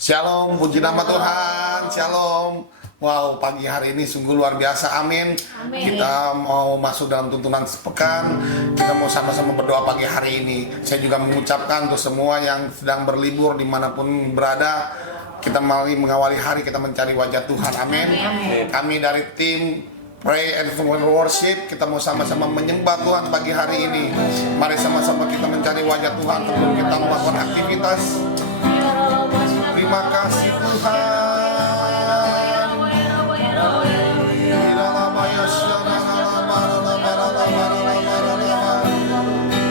Shalom, puji nama Tuhan, shalom. Wow, pagi hari ini sungguh luar biasa, amin. Kita mau masuk dalam tuntunan sepekan. Kita mau sama-sama berdoa pagi hari ini. Saya juga mengucapkan untuk semua yang sedang berlibur dimanapun berada, kita mari mengawali hari, kita mencari wajah Tuhan, amin. Kami dari tim Pray and Worship, kita mau sama-sama menyembah Tuhan pagi hari ini. Mari sama-sama kita mencari wajah Tuhan sebelum kita melakukan aktivitas. Terima kasih Tuhan.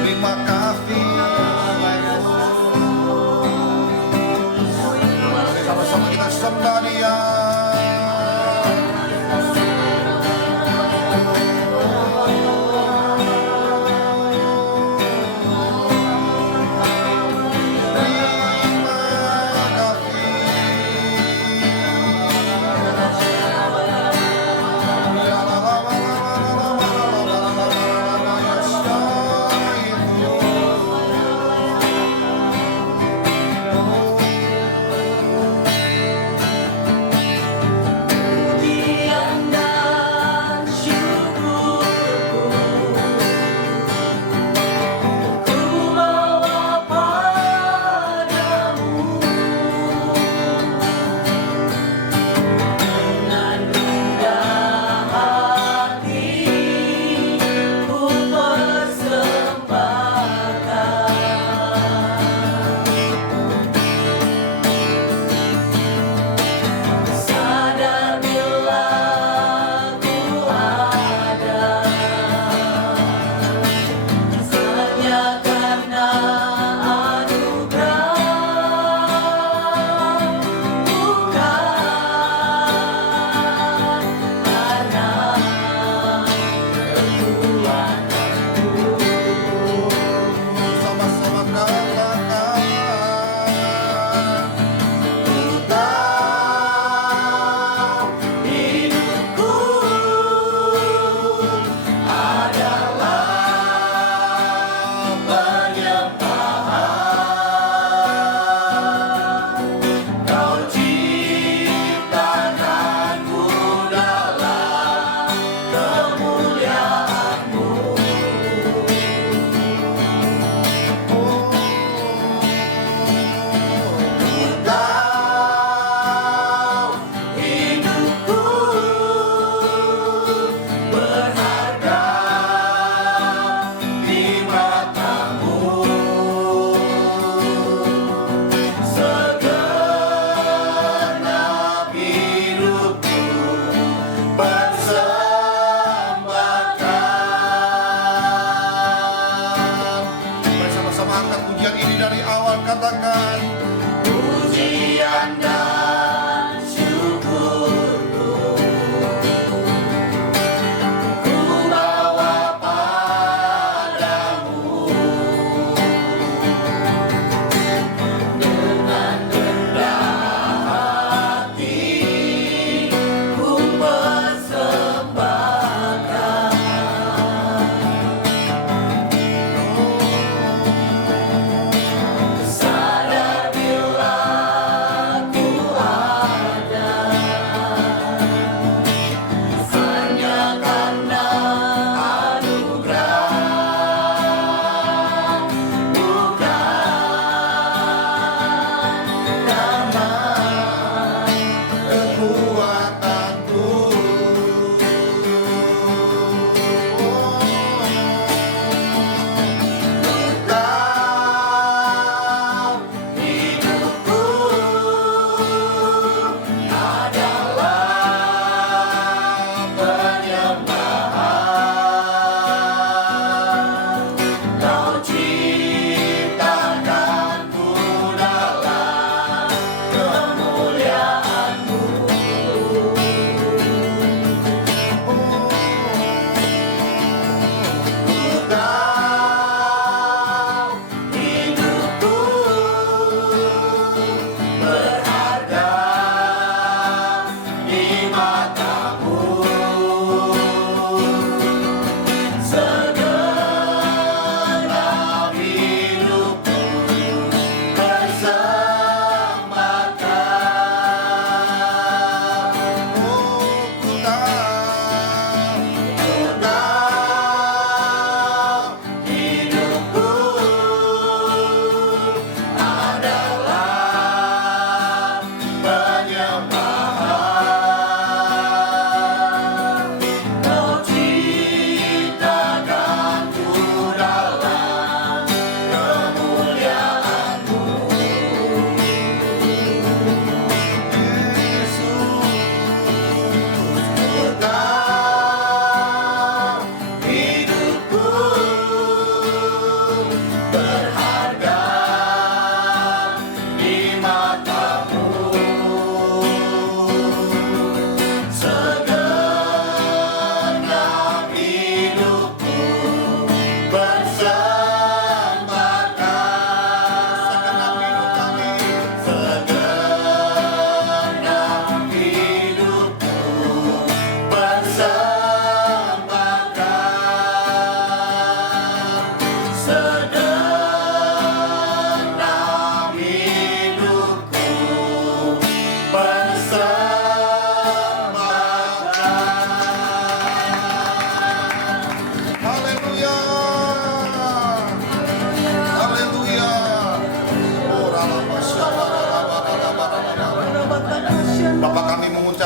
Terima kasih. Mari sama-sama kita sembah Dia.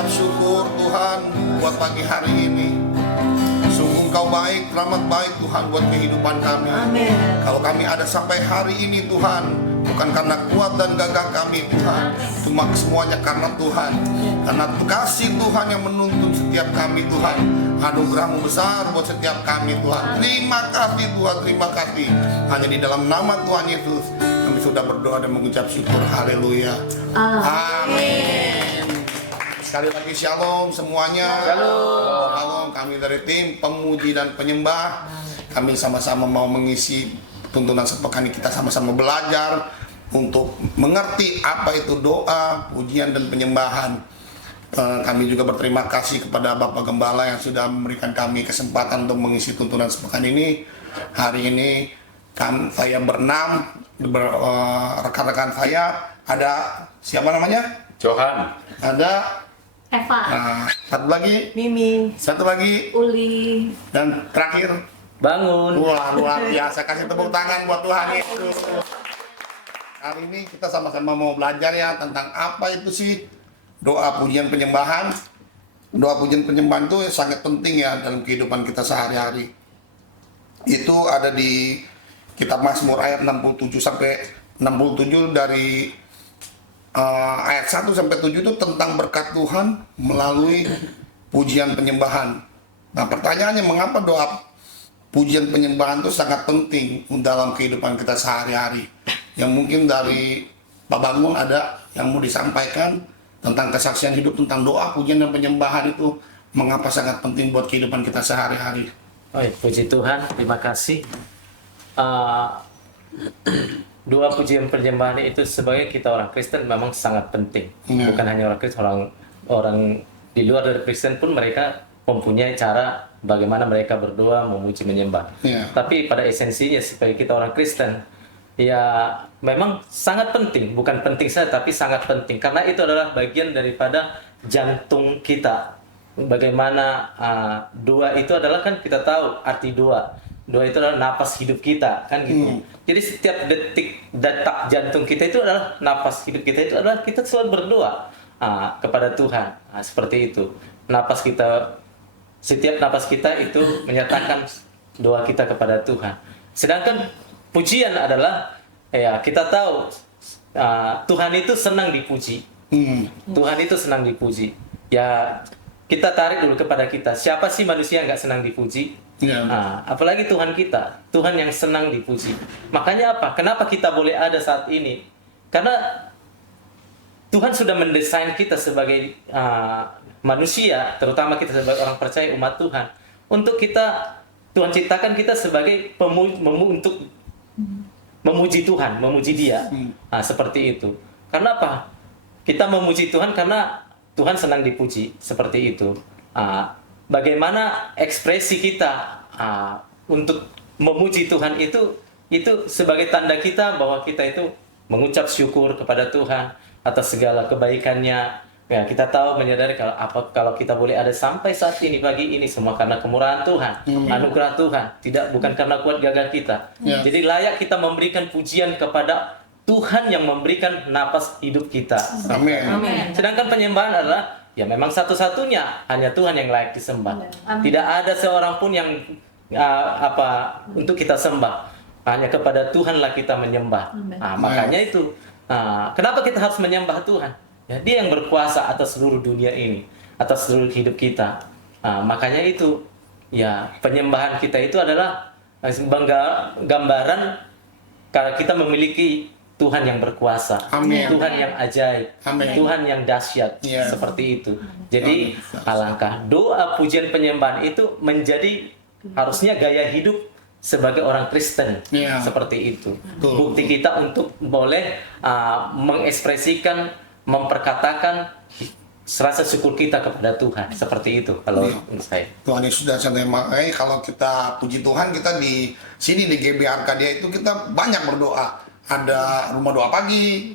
mengucap syukur Tuhan buat pagi hari ini. Sungguh Engkau baik, rahmat baik Tuhan buat kehidupan kami. Amin. Kalau kami ada sampai hari ini Tuhan, bukan karena kuat dan gagah kami Tuhan, cuma semuanya karena Tuhan. Karena kasih Tuhan yang menuntun setiap kami Tuhan. Anugerah-Mu besar buat setiap kami Tuhan. Terima kasih Tuhan, terima kasih. Hanya di dalam nama Tuhan Yesus kami sudah berdoa dan mengucap syukur. Haleluya. Amin. Sekali lagi shalom semuanya. Shalom. Kami dari tim pemuji dan penyembah. Kami sama-sama mau mengisi tuntunan sepekan ini. Kita sama-sama belajar untuk mengerti apa itu doa, pujian dan penyembahan. Kami juga berterima kasih kepada Bapak Gembala yang sudah memberikan kami kesempatan untuk mengisi tuntunan sepekan ini. Hari ini saya berenam, rekan-rekan saya ada siapa namanya? Johan. Ada Eva. satu lagi, Mimi. satu lagi, Uli. dan terakhir. Bangun. Wah, luar biasa. Kasih tepuk tangan buat Tuhan Yesus. Hari ini kita sama-sama mau belajar ya tentang apa itu sih doa pujian penyembahan. Doa pujian penyembahan itu sangat penting ya dalam kehidupan kita sehari-hari. Itu ada di kitab Mazmur ayat 67 sampai 67 dari ayat 1 sampai 7 itu tentang berkat Tuhan melalui pujian penyembahan. Nah, pertanyaannya mengapa doa pujian penyembahan itu sangat penting dalam kehidupan kita sehari-hari? Yang mungkin dari Pak Bangun ada yang mau disampaikan tentang kesaksian hidup tentang doa, pujian dan penyembahan itu mengapa sangat penting buat kehidupan kita sehari-hari. Oh, puji Tuhan, terima kasih. Doa pujian penyembahan itu sebagai kita orang Kristen memang sangat penting. Bukan hanya orang Kristen, orang di luar dari Kristen pun mereka mempunyai cara bagaimana mereka berdoa, memuji, menyembah. Tapi pada esensinya sebagai kita orang Kristen, ya memang sangat penting, bukan penting saja tapi sangat penting karena itu adalah bagian daripada jantung kita. Bagaimana doa itu adalah, kan kita tahu arti doa. Doa itu adalah napas hidup kita, kan gitu. Jadi setiap detak jantung kita itu adalah napas hidup kita, itu adalah kita selalu berdoa kepada Tuhan. Seperti itu. Setiap napas kita itu menyatakan doa kita kepada Tuhan. Sedangkan pujian adalah, ya kita tahu Tuhan itu senang dipuji. Tuhan itu senang dipuji. Ya kita tarik dulu kepada kita. Siapa sih manusia yang nggak senang dipuji? Apalagi Tuhan kita, Tuhan yang senang dipuji. Makanya apa? Kenapa kita boleh ada saat ini? Karena Tuhan sudah mendesain kita sebagai manusia, terutama kita sebagai orang percaya umat Tuhan, untuk Tuhan ciptakan kita sebagai untuk memuji Tuhan, memuji Dia. Seperti itu. Karena apa? Kita memuji Tuhan karena Tuhan senang dipuji, seperti itu. Bagaimana ekspresi kita untuk memuji Tuhan itu sebagai tanda kita bahwa kita itu mengucap syukur kepada Tuhan atas segala kebaikannya. Ya, kita tahu menyadari kalau kita boleh ada sampai saat ini, pagi ini, semua karena kemurahan Tuhan, anugerah Tuhan, bukan karena kuat gagah kita. Jadi layak kita memberikan pujian kepada Tuhan yang memberikan napas hidup kita. Amin. Sedangkan penyembahan adalah ya memang satu-satunya hanya Tuhan yang layak disembah. Tidak ada seorang pun yang untuk kita sembah. Hanya kepada Tuhanlah kita menyembah. Makanya itu kenapa kita harus menyembah Tuhan? Ya, Dia yang berkuasa atas seluruh dunia ini, atas seluruh hidup kita. Makanya itu, ya penyembahan kita itu adalah gambaran kalau kita memiliki Tuhan yang berkuasa, Tuhan yang ajaib, Tuhan yang dahsyat, seperti itu. Jadi alangkah doa pujian penyembahan itu menjadi harusnya gaya hidup sebagai orang Kristen, seperti itu. Bukti kita untuk boleh mengekspresikan, memperkatakan rasa syukur kita kepada Tuhan, seperti itu kalau saya. Tuhan Yesus sudah santai, makanya kalau kita puji Tuhan, kita di sini di GB Arkadia itu kita banyak berdoa. Ada rumah doa pagi,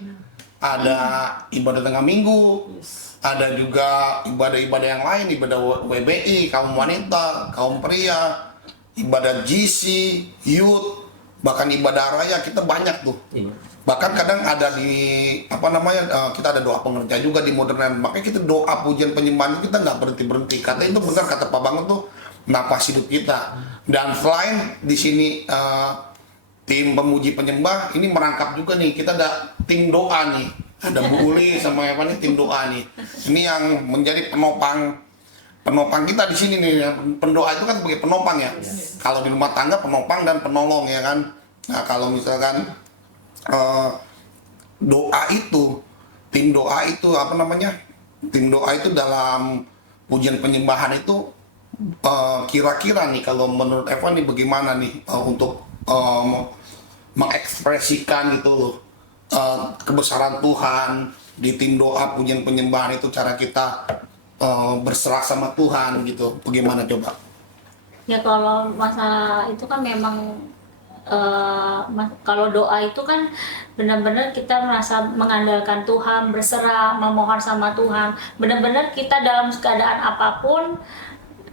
ada ibadah tengah minggu, ada juga ibadah-ibadah yang lain, ibadah WBI, kaum wanita, kaum pria, ibadah GC, youth, bahkan ibadah raya, kita banyak tuh. Bahkan kadang ada di apa namanya kita ada doa pengerja juga di modern, makanya kita doa pujian penyembahan kita nggak berhenti. Kata itu benar kata Pak Bangun tuh napas hidup kita. Dan selain di sini tim pemuji penyembah ini merangkap juga nih, kita ada tim doa nih, ada Bu Uli sama apa nih tim doa nih. Ini yang menjadi penopang kita di sini nih. Pendoa itu kan sebagai penopang ya. Kalau di rumah tangga penopang dan penolong ya kan. Nah kalau misalkan doa itu, tim doa itu apa namanya? Tim doa itu dalam pujian penyembahan itu kira-kira nih kalau menurut Eva nih bagaimana nih untuk mengekspresikan gitu loh kebesaran Tuhan di tim doa pujian penyembahan itu, cara kita berserah sama Tuhan gitu, bagaimana coba? Ya kalau masalah itu kan memang kalau doa itu kan benar-benar kita merasa mengandalkan Tuhan, berserah, memohon sama Tuhan. Benar-benar kita dalam keadaan apapun,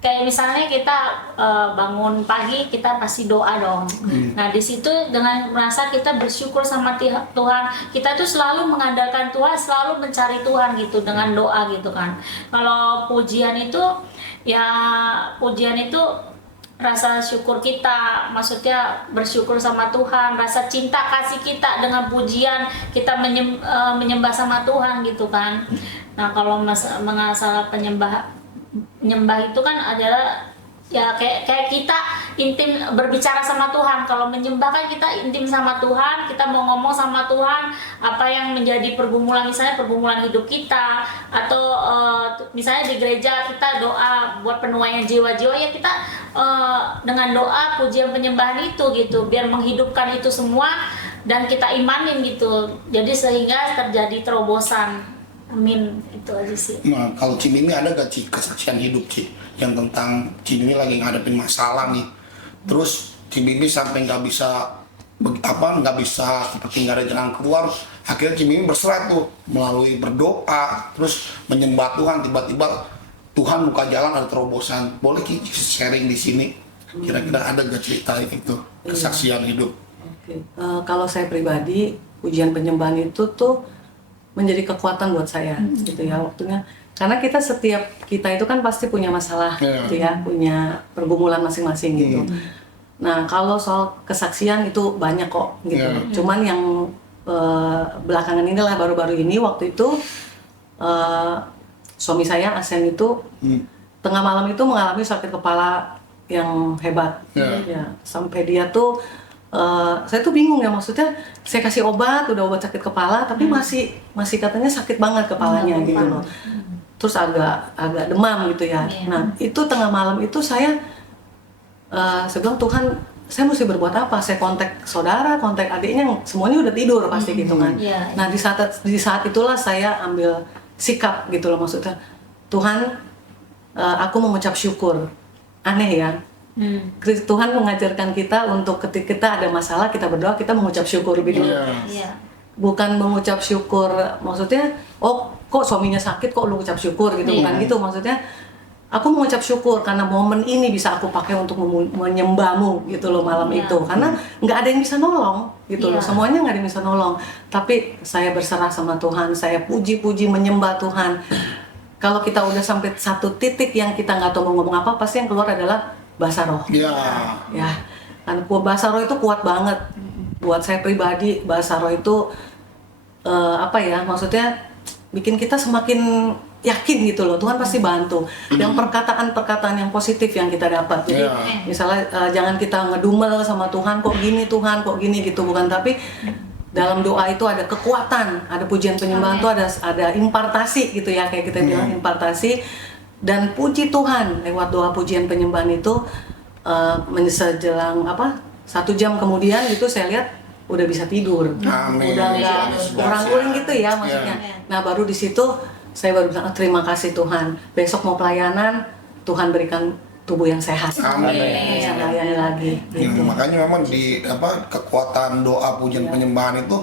kayak misalnya kita bangun pagi kita pasti doa dong. Nah di situ dengan merasa kita bersyukur sama Tuhan, kita tuh selalu mengandalkan Tuhan, selalu mencari Tuhan gitu dengan doa gitu kan. Kalau pujian itu ya pujian itu rasa syukur kita, maksudnya bersyukur sama Tuhan, rasa cinta kasih kita dengan pujian kita menyembah sama Tuhan gitu kan. Nah kalau masalah penyembah itu kan adalah ya kayak kita intim berbicara sama Tuhan. Kalau menyembah kan kita intim sama Tuhan, kita mau ngomong sama Tuhan apa yang menjadi pergumulan, misalnya pergumulan hidup kita, atau misalnya di gereja kita doa buat penuaian jiwa-jiwa, ya kita dengan doa pujian penyembahan itu gitu, biar menghidupkan itu semua dan kita imanin gitu, jadi sehingga terjadi terobosan. Amin, itu aja sih. Nah, kalau Cimimi ada gak Ci kesaksian hidup Ci yang tentang Cimimi lagi ngadepin masalah nih, terus Cimimi sampai nggak bisa seperti nggak ada jalan keluar, akhirnya Cimimi berserah tuh melalui berdoa, terus menyembah Tuhan, tiba-tiba Tuhan buka jalan, ada terobosan. Boleh Ci sharing di sini? Kira-kira ada gak cerita itu kesaksian hidup? Oke. Kalau saya pribadi, pujian penyembahan itu tuh menjadi kekuatan buat saya gitu ya waktunya, karena setiap kita itu kan pasti punya masalah gitu ya, punya pergumulan masing-masing gitu. Nah kalau soal kesaksian itu banyak kok gitu, cuman yang belakangan inilah, baru-baru ini waktu itu suami saya Asen itu tengah malam itu mengalami sakit kepala yang hebat ya, sampai dia tuh saya tuh bingung ya, maksudnya saya kasih obat, udah obat sakit kepala, tapi masih katanya sakit banget kepalanya gitu loh. Terus agak demam gitu ya. Nah itu tengah malam itu saya bilang, Tuhan saya mesti berbuat apa? Saya kontak saudara, kontak adiknya, semuanya udah tidur pasti gitu kan. Nah di saat itulah saya ambil sikap gitu loh, maksudnya Tuhan aku mengucap syukur. Aneh ya. Tuhan mengajarkan kita untuk ketika kita ada masalah, kita berdoa, kita mengucap syukur lebih dulu. Bukan mengucap syukur maksudnya, oh kok suaminya sakit kok lu ucap syukur gitu, bukan gitu. Maksudnya aku mengucap syukur karena momen ini bisa aku pakai untuk menyembahmu gitu loh malam itu. Karena nggak ada yang bisa nolong gitu loh, semuanya nggak ada yang bisa nolong. Tapi saya berserah sama Tuhan, saya puji-puji menyembah Tuhan. Kalau kita udah sampai satu titik yang kita nggak tahu mau ngomong apa, pasti yang keluar adalah bahasa roh. Ya, kan bahasa roh itu kuat banget. Buat saya pribadi, bahasa roh itu maksudnya bikin kita semakin yakin gitu loh, Tuhan pasti bantu. Yang perkataan-perkataan yang positif yang kita dapat. Jadi misalnya jangan kita ngedumel sama Tuhan, kok gini Tuhan, kok gini gitu, bukan. Tapi dalam doa itu ada kekuatan, ada pujian penyembahan itu ada impartasi gitu ya, kayak kita bilang impartasi. Dan puji Tuhan lewat doa pujian penyembahan itu sejelang 1 jam kemudian gitu saya lihat udah bisa tidur. Amin. Udah nggak kurang-kurang gitu ya maksudnya. Nah baru di situ saya baru bilang terima kasih Tuhan, besok mau pelayanan Tuhan berikan tubuh yang sehat. Amin. Bisa melayani lagi gitu. Makanya memang di kekuatan doa pujian penyembahan itu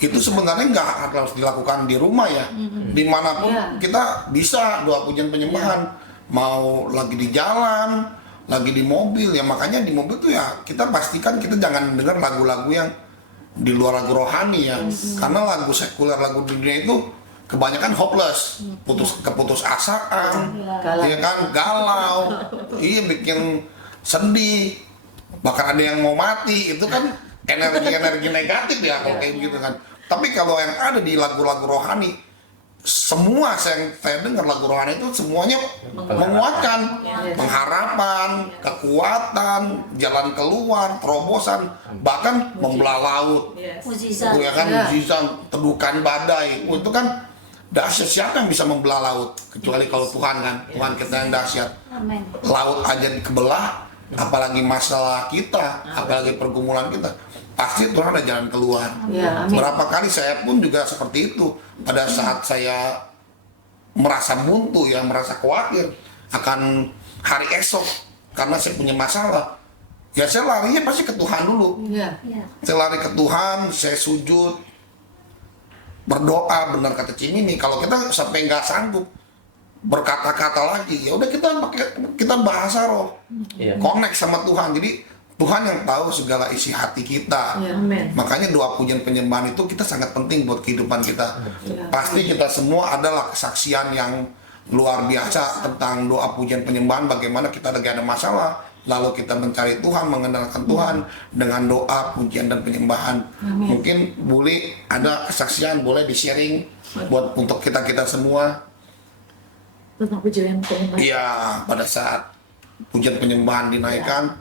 sebenarnya nggak harus dilakukan di rumah ya, dimanapun kita bisa doa pujian penyembahan, mau lagi di jalan, lagi di mobil ya. Makanya di mobil tuh ya kita pastikan kita jangan dengar lagu-lagu yang di luar lagu rohani ya. Karena lagu sekuler, lagu dunia itu kebanyakan hopeless, keputus asaan, Galau. ya kan, galau, iya bikin sedih, bahkan ada yang mau mati, itu kan energi negatif ya kalau kayak gitu kan. Tapi kalau yang ada di lagu-lagu rohani, semua saya dengar lagu rohani itu semuanya menguatkan, pengharapan, kekuatan, jalan keluar, terobosan, bahkan membelah laut. Mujizat. Itu ya kan, mujizat, teduhkan badai. Itu kan dahsyat, siapa yang bisa membelah laut kecuali kalau Tuhan kan, Tuhan kita yang dahsyat. Amin. Laut aja dikebelah, apalagi masalah kita, apalagi pergumulan kita, pasti Tuhan ada jalan keluar. Ya, amin. Berapa kali saya pun juga seperti itu. Pada saat saya merasa buntu ya, merasa khawatir akan hari esok karena saya punya masalah, ya saya larinya pasti ke Tuhan dulu. Iya. Ya. Saya lari ke Tuhan, saya sujud, berdoa. Benar kata Cimini, kalau kita sampai nggak sanggup berkata-kata lagi, ya udah kita bahasa roh, Iya. connect sama Tuhan. Jadi Tuhan yang tahu segala isi hati kita. Iya, amin. Makanya doa pujian penyembahan itu kita sangat penting buat kehidupan kita. Iya. Pasti kita semua adalah kesaksian yang luar biasa tentang doa pujian penyembahan, bagaimana kita lagi ada masalah, lalu kita mencari Tuhan, mengenalkan Tuhan dengan doa pujian dan penyembahan. Mungkin Buli ada kesaksian, boleh di-sharing buat untuk kita semua. Tentang pujian penyembahan. Iya, pada saat pujian penyembahan dinaikkan,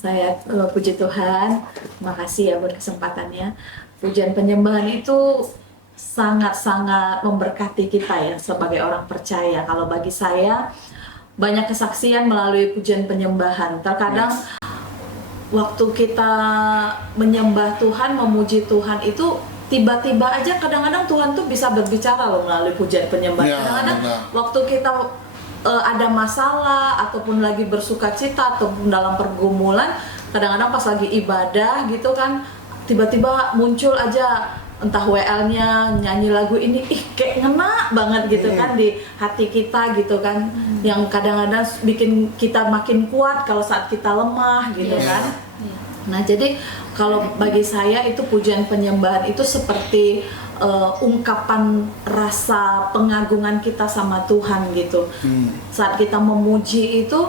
Saya puji Tuhan, makasih ya buat kesempatannya. Pujian penyembahan itu sangat-sangat memberkati kita ya sebagai orang percaya. Kalau bagi saya banyak kesaksian melalui pujian penyembahan. Terkadang waktu kita menyembah Tuhan, memuji Tuhan itu tiba-tiba aja kadang-kadang Tuhan tuh bisa berbicara loh melalui pujian penyembahan. Ya, Kadang-kadang benar. waktu kita ada masalah ataupun lagi bersuka cita ataupun dalam pergumulan, kadang-kadang pas lagi ibadah gitu kan tiba-tiba muncul aja entah WL-nya nyanyi lagu ini, kayak ngena banget gitu kan di hati kita gitu kan, yang kadang-kadang bikin kita makin kuat kalau saat kita lemah gitu kan. Nah jadi kalau bagi saya itu pujian penyembahan itu seperti ungkapan rasa pengagungan kita sama Tuhan gitu. Saat kita memuji itu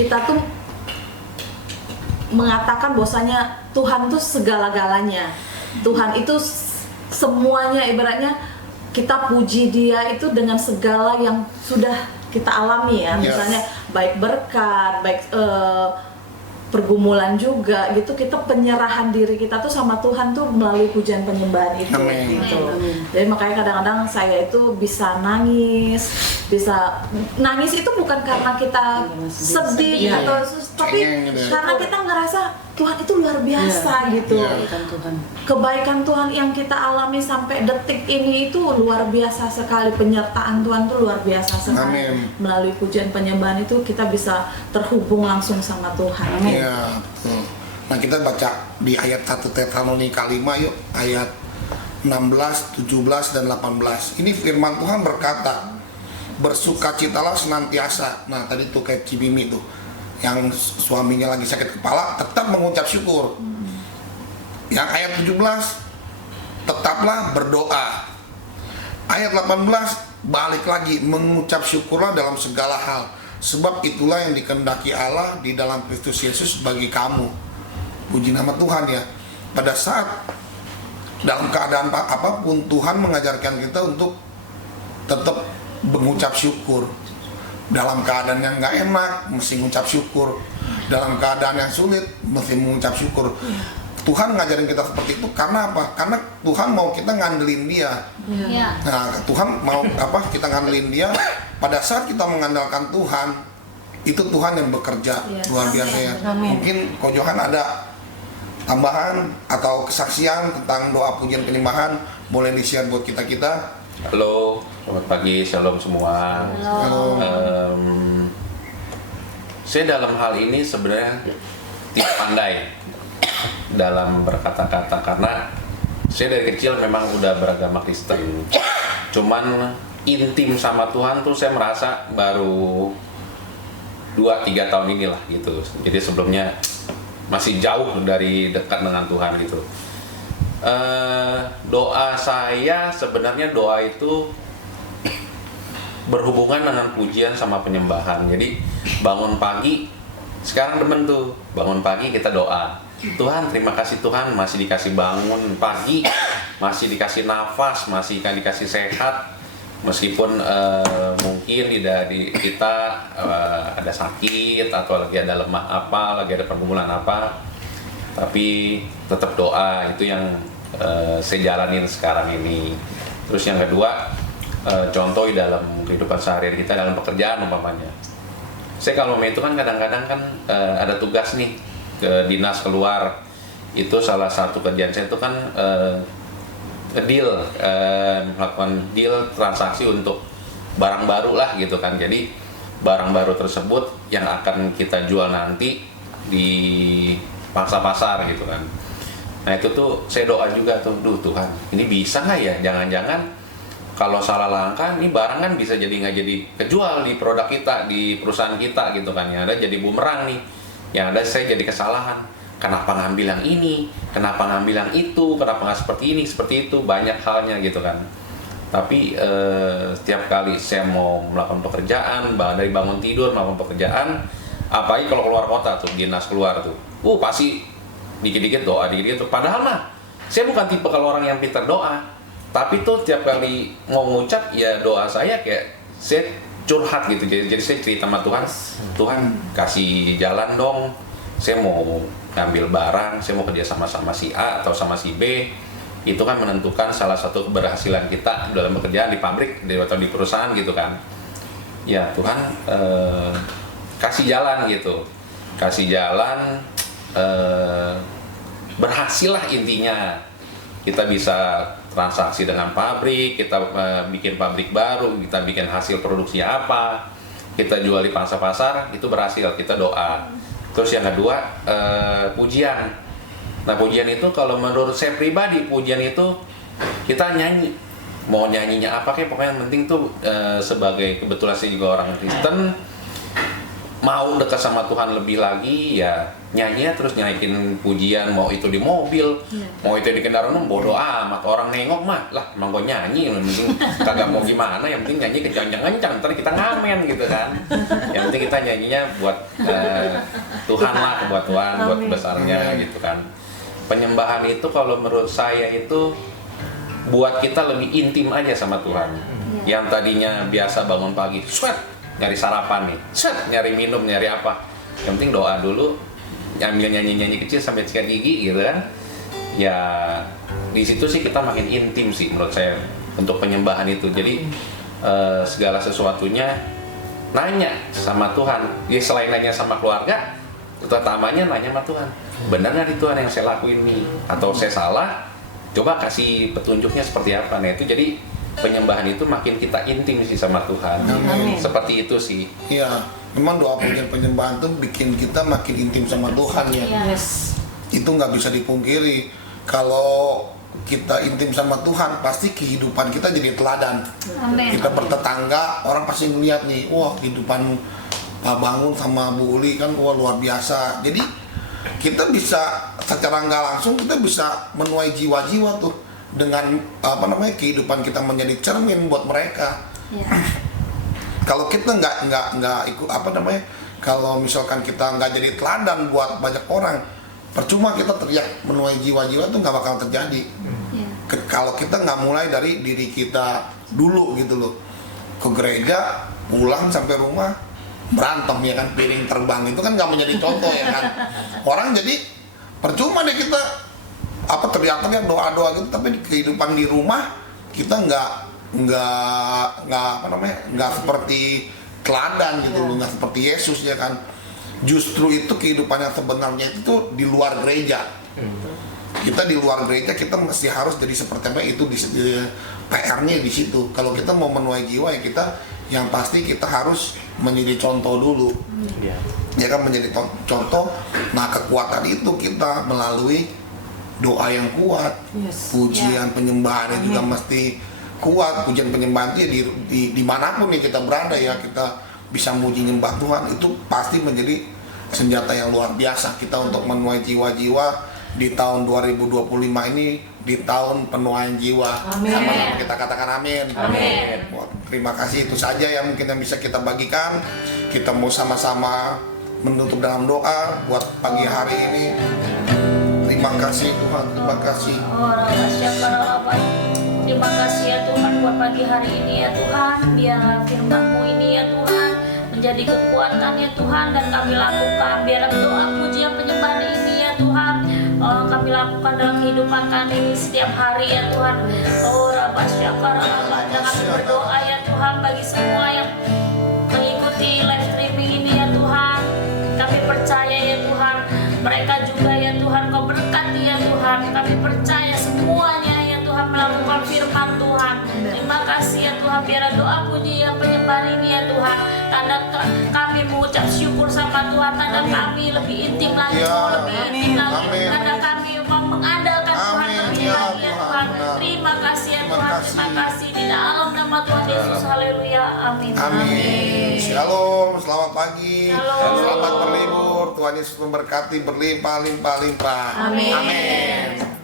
kita tuh mengatakan bahwasanya Tuhan tuh segala-galanya. Tuhan itu semuanya, ibaratnya kita puji Dia itu dengan segala yang sudah kita alami ya. Misalnya baik berkat, baik pergumulan juga gitu, kita penyerahan diri kita tuh sama Tuhan tuh melalui pujian penyembahan itu. Amin. Gitu. Jadi makanya kadang-kadang saya itu bisa nangis itu bukan karena kita sedih Iya, atau tapi Cengeng gitu ya. karena kita ngerasa Tuhan itu luar biasa gitu. Kebaikan Tuhan. Kebaikan Tuhan yang kita alami sampai detik ini itu luar biasa sekali, penyertaan Tuhan itu luar biasa sekali. Amin. Melalui pujian penyembahan itu kita bisa terhubung langsung sama Tuhan. iya, betul. Nah kita baca di ayat 1 Tesalonika 5 yuk, ayat 16, 17, dan 18. Ini firman Tuhan berkata, bersukacitalah senantiasa. Nah tadi tuh kayak Cibimi tuh, yang suaminya lagi sakit kepala tetap mengucap syukur. Yang ayat 17, tetaplah berdoa. Ayat 18, balik lagi, mengucap syukurlah dalam segala hal, sebab itulah yang dikehendaki Allah di dalam Kristus Yesus bagi kamu. Puji nama Tuhan ya. Pada saat dalam keadaan apapun, Tuhan mengajarkan kita untuk tetap mengucap syukur. Dalam keadaan yang nggak enak, mesti mengucap syukur. Dalam keadaan yang sulit, mesti mengucap syukur. Tuhan ngajarin kita seperti itu karena apa? Karena Tuhan mau kita ngandelin Dia. Ya. Nah, Tuhan mau apa? Kita ngandelin Dia. Pada saat kita mengandalkan Tuhan, itu Tuhan yang bekerja luar biasa ya. Mungkin Ko Johan ada tambahan atau kesaksian tentang doa pujian penyembahan, boleh di-share buat kita-kita. Halo, selamat pagi, shalom semua. Halo. Saya dalam hal ini sebenarnya tidak pandai dalam berkata-kata karena saya dari kecil memang udah beragama Kristen. Cuman intim sama Tuhan tuh saya merasa baru 2-3 tahun inilah gitu. Jadi sebelumnya masih jauh dari dekat dengan Tuhan gitu. Doa saya sebenarnya doa itu berhubungan dengan pujian sama penyembahan. Jadi bangun pagi, sekarang demen tuh, bangun pagi kita doa. Tuhan, terima kasih Tuhan masih dikasih bangun pagi, masih dikasih nafas, masih dikasih sehat. Meskipun mungkin kita ada sakit atau lagi ada lemah apa, lagi ada pergumulan apa, tapi tetap doa itu yang saya jalanin sekarang ini. Terus yang kedua, contoh di dalam kehidupan sehari-hari kita dalam pekerjaan umpamanya. Saya kalau itu kan kadang-kadang kan ada tugas nih ke dinas keluar, itu salah satu kerjaan saya itu kan melakukan deal transaksi untuk barang baru lah gitu kan. Jadi barang baru tersebut yang akan kita jual nanti di pasar-pasar gitu kan. Nah itu tuh saya doa juga tuh, Tuhan ini bisa nggak ya, jangan-jangan kalau salah langkah ini barang kan bisa jadi nggak jadi kejual di produk kita, di perusahaan kita gitu kan. Yang ada jadi bumerang nih, yang ada saya jadi kesalahan. Kenapa ngambil yang ini, kenapa ngambil yang itu, kenapa nggak seperti ini, seperti itu, banyak halnya gitu kan. Tapi setiap kali saya mau melakukan pekerjaan, dari bangun tidur melakukan pekerjaan, apalagi kalau keluar kota tuh, dinas keluar tuh, pasti dikit-dikit doa, dikit-dikit tuh. Padahal mah, saya bukan tipe kalau orang yang pintar doa, tapi tuh tiap kali mau ngucap, ya doa saya kayak saya curhat gitu. Jadi saya cerita sama Tuhan, Tuhan kasih jalan dong, saya mau ngambil barang, saya mau kerja sama si A atau sama si B. Itu kan menentukan salah satu keberhasilan kita dalam bekerjaan di pabrik atau di perusahaan gitu kan. Ya Tuhan kasih jalan gitu, kasih jalan, berhasil lah intinya. Kita bisa transaksi dengan pabrik, kita bikin pabrik baru, kita bikin hasil produksinya apa, kita jual di pasar-pasar, itu berhasil, kita doa. Terus yang kedua, pujian. Nah pujian itu kalau menurut saya pribadi, pujian itu kita nyanyi. Mau nyanyinya apa kayak pokoknya yang penting tuh sebagai kebetulan saya juga orang Kristen, mau dekat sama Tuhan lebih lagi ya nyanyi terus nyanyiin pujian, mau itu di mobil, mau itu di kendaraan bodo amat, orang nengok mah lah emang gue nyanyi, yang penting kagak mau gimana, yang penting nyanyi kencang-kencang, ntar kita ngamen gitu kan. Yang penting kita nyanyinya buat Tuhan lah, buat Tuhan, buat besarnya gitu kan. Penyembahan itu kalau menurut saya itu buat kita lebih intim aja sama Tuhan. Yang tadinya biasa bangun pagi, sweat nyari sarapan nih, nyari minum, nyari apa, yang penting doa dulu, ambil nyanyi-nyanyi kecil sampai sikat gigi gitu kan. Ya di situ sih kita makin intim sih menurut saya untuk penyembahan itu. Jadi segala sesuatunya nanya sama Tuhan. Ya selain nanya sama keluarga, utamanya nanya sama Tuhan. Benar nggak di Tuhan yang saya lakuin nih? Atau saya salah? Coba kasih petunjuknya seperti apa. Nah itu jadi penyembahan itu makin kita intim sih sama Tuhan. Amin. Seperti itu sih. Iya, memang doa pujian penyembahan tuh bikin kita makin intim sama Tuhan ya. Yes. Itu nggak bisa dipungkiri. Kalau kita intim sama Tuhan, pasti kehidupan kita jadi teladan. Amin. Kita bertetangga, orang pasti ngeliat nih, wah kehidupan Pak Bangun sama Bu Uli kan wah luar biasa. Jadi kita bisa secara nggak langsung kita bisa menuai jiwa-jiwa tuh dengan kehidupan kita menjadi cermin buat mereka. Kalau kita nggak ikut kalau misalkan kita nggak jadi teladan buat banyak orang, percuma kita teriak menuai jiwa-jiwa tuh nggak bakal terjadi. Kalau kita nggak mulai dari diri kita dulu gitu loh, ke gereja pulang sampai rumah berantem ya kan, piring terbang, itu kan nggak menjadi contoh ya kan. Orang jadi percuma deh kita teriak-teriak doa-doa gitu, tapi di kehidupan di rumah kita nggak seperti teladan gitu loh, nggak seperti Yesus ya kan. Justru itu kehidupan yang sebenarnya itu tuh di luar gereja. Kita di luar gereja kita mesti harus jadi seperti apa itu di PR-nya di situ. Kalau kita mau menuai jiwa ya kita yang pasti kita harus menjadi contoh dulu. Ya kan, menjadi contoh. Nah kekuatan itu kita melalui doa yang kuat, pujian penyembahan yang juga mesti kuat. Pujian penyembahan itu ya dimanapun ya kita berada ya, kita bisa muji nyembah Tuhan, itu pasti menjadi senjata yang luar biasa kita untuk menuai jiwa-jiwa di tahun 2025 ini. di tahun penuaian jiwa. Amin. Sama-sama kita katakan amin. Amin. Wah, terima kasih, itu saja yang mungkin yang bisa kita bagikan. Kita mau sama-sama menutup dalam doa buat pagi hari ini. Terima kasih Tuhan, terima kasih. Terima kasih ya Tuhan buat pagi hari ini ya Tuhan. Biar firman-Mu ini ya Tuhan menjadi kekuatan ya Tuhan, dan kami lakukan. Biar doa pujian penyembahan ini ya Tuhan kami lakukan dalam kehidupan kami setiap hari ya Tuhan. Dan kami berdoa ya Tuhan bagi semua yang mengikuti live streaming ini ya Tuhan. Kami percaya ya Tuhan, mereka juga ya Tuhan Kau berkati ya Tuhan. Kami percaya semuanya ya Tuhan melakukan firman Tuhan. Terima kasih ya Tuhan, biar doa puji yang penyembahan ini ya Tuhan, tanda kami mengucap syukur sama Tuhan, tanda kami lebih intim lagi, Ya. lebih intim lagi, Amin. tanda kami mau mengandalkan Tuhan Amin. lebih Ya lagi ya Tuhan. Tuhan. Benar. Terima kasih ya Terima Tuhan, kasih. terima kasih di dalam nama Tuhan Yesus. Haleluya. Amin. Amin. Shalom, selamat pagi. Shalom. Selamat berlibur. Tuhan Yesus memberkati berlimpah-limpah-limpah. Amin. Amin.